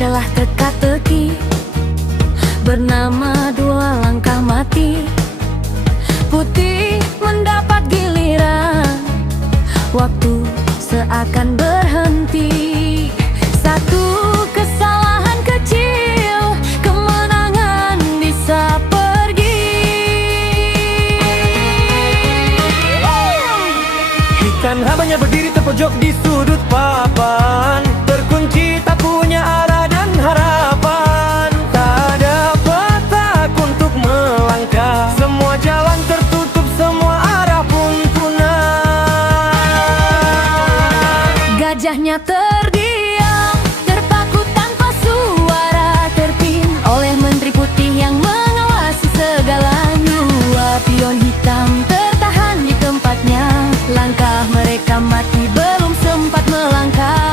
adalah teka-teki bernama dua langkah mati. Putih mendapat giliran, waktu seakan berhenti. Satu kesalahan kecil, kemenangan bisa pergi. Ikan habanya berdiri terpojok di sudut papan, terkunci tak punya arah dan harapan. Tak ada petak untuk melangkah, semua jalan tertutup, semua arah pun punah. Gajahnya terdiam, terpaku tanpa suara, terpimpin oleh Menteri Putih yang mengawasi segalanya. Dua pion hitam tertahan di tempatnya, langkah mereka mati belum sempat melangkah.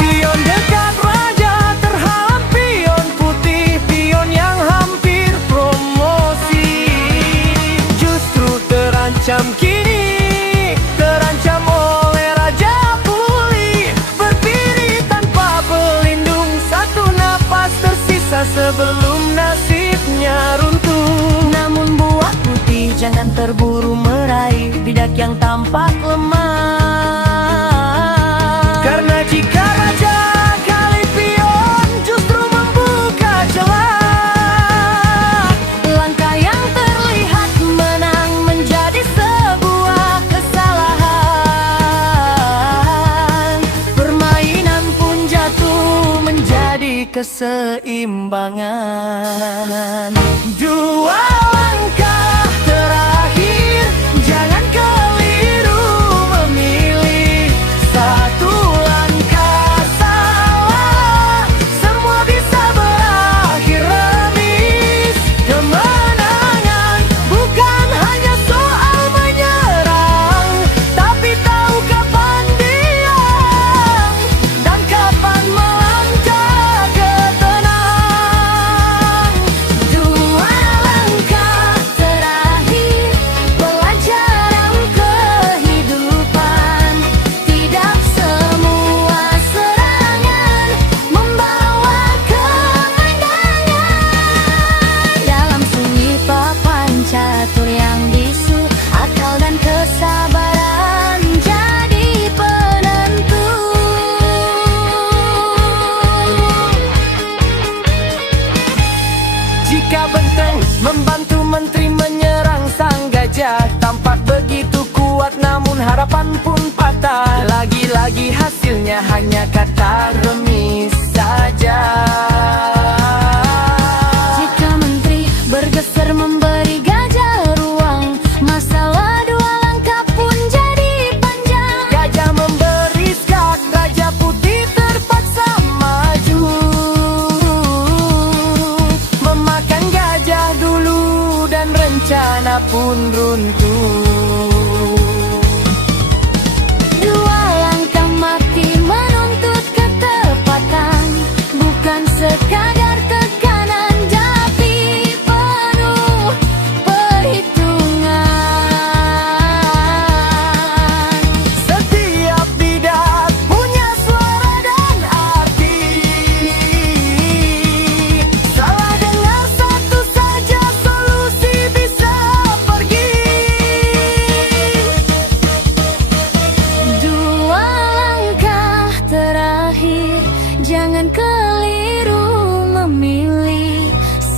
Pion dekat raja terhalang pion putih, pion yang hampir promosi. Justru terancam kini, terancam oleh Raja Puli. Berdiri tanpa pelindung, satu napas tersisa sebelum nasibnya runtuh. Namun buah putih jangan terburu meraih bidak yang tampak lemah. Karena jika raja kali pion justru membuka celah, Langkah yang terlihat menang menjadi sebuah kesalahan. Permainan pun jatuh menjadi keseimbangan. dua langkah terakhir, jangan keliru memilih. Satu langkah salah, semua bisa berakhir remis. Kemenangan bukan hanya soal menyerang, tapi tahu kapan diam dan kapan melangkah ke tenang. Dua langkah terakhir, pelajaran kehidupan. Tidak semua serangan membawa kemenangan. Dalam sunyi papan catur yang bisu, akal dan kesabaran jadi penentu. Jika benteng membantu menteri menyerang sang gajah, tampak begitu kuat namun harapan pun patah. Lagi-lagi hasilnya hanya kata remis saja. Jika menteri bergeser memberi gajah ruang, masalah dua langkah pun jadi panjang. Gajah memberi skak, Raja Putih terpaksa maju. Memakan gajah dulu dan rencana pun runtuh. Dua langkah mati menuntut ketepatan, bukan sekadar tekanan, tapi penuh perhitungan. Setiap bidak punya suara dan arti. Salah dengar satu saja, solusi bisa pergi. Dua langkah terakhir, jangan keliru memilih.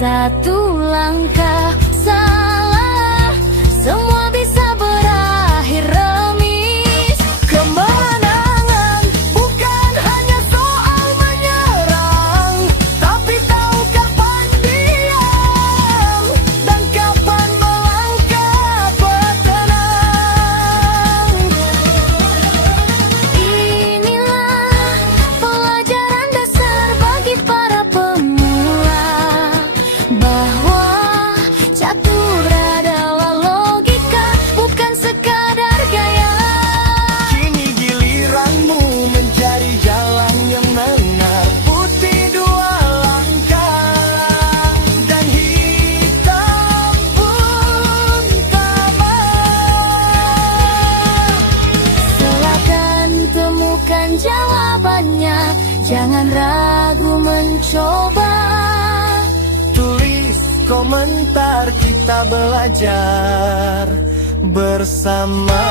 Satu langkah salah, semua bisa berakhir remis. Kemenangan bukan hanya soal menyerang, tapi tahu kapan diam dan kapan melangkah bertenang. Inilah pelajaran dasar bagi para pemula, bahwa Jangan ragu mencoba. Tulis komentar, kita belajar bersama.